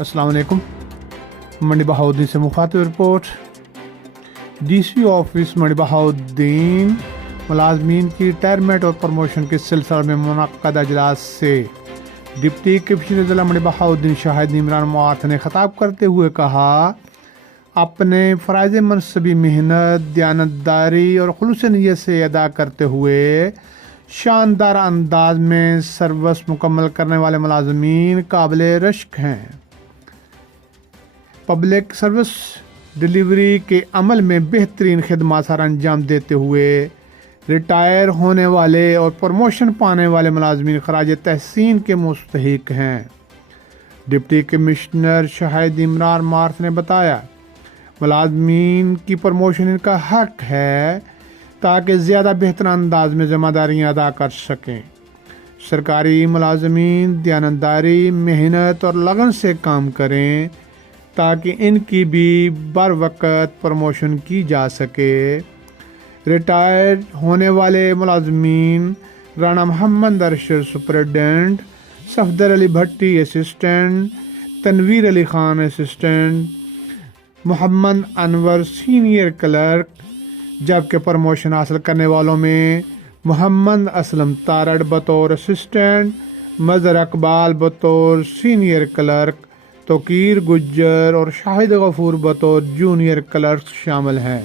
अस्सलाम वालेकुम। मंडी बहाउद्दीन से मुखातिब रिपोर्ट। डीसी ऑफिस मंडी बहाउद्दीन मुलाजमीन की रिटायरमेंट और प्रमोशन के सिलसिले में मुनक्कद अजलास से डिप्टी कमिश्नर ज़िला मंडी बहाउद्दीन शाहिद इमरान मुआथ ने खिताब करते हुए कहा, अपने फ़राइज़ मनसबी मेहनत, दयानतदारी और खुलूस नियत से अदा करते हुए शानदार अंदाज में सर्विस मुकम्मल करने वाले मुलाजमीन काबिल रश्क हैं। पब्लिक सर्विस डिलीवरी के अमल में बेहतरीन खिदमत सर अंजाम देते हुए रिटायर होने वाले और प्रमोशन पाने वाले मुलाजमीन खराज तहसीन के मुस्तहिक हैं। डिप्टी कमिश्नर शाहिद इमरान मुआथ ने बताया, मुलाजमीन की प्रमोशन इनका हक है ताकि ज़्यादा बेहतर अंदाज में ज़िम्मेदारियाँ अदा कर सकें। सरकारी मुलाजमीन दयानतदारी, मेहनत और लगन से काम करें ताकि इनकी भी बर वक्त प्रमोशन की जा सके। रिटायर होने वाले मुलाजमीन Rana Mohammad Arshad superintendent, Safdar Ali Bhatti assistant, Tanveer Ali Khan assistant, Mohammad Anwar senior clerk, जबकि प्रमोशन हासिल करने वालों में मोहम्मद असलम तारड़ बतौर असिस्टेंट, मजहर इकबाल बतौर सीनियर क्लर्क, तोकीर गुज्जर और शाहिद गफूर बतौर जूनियर क्लर्क शामिल हैं।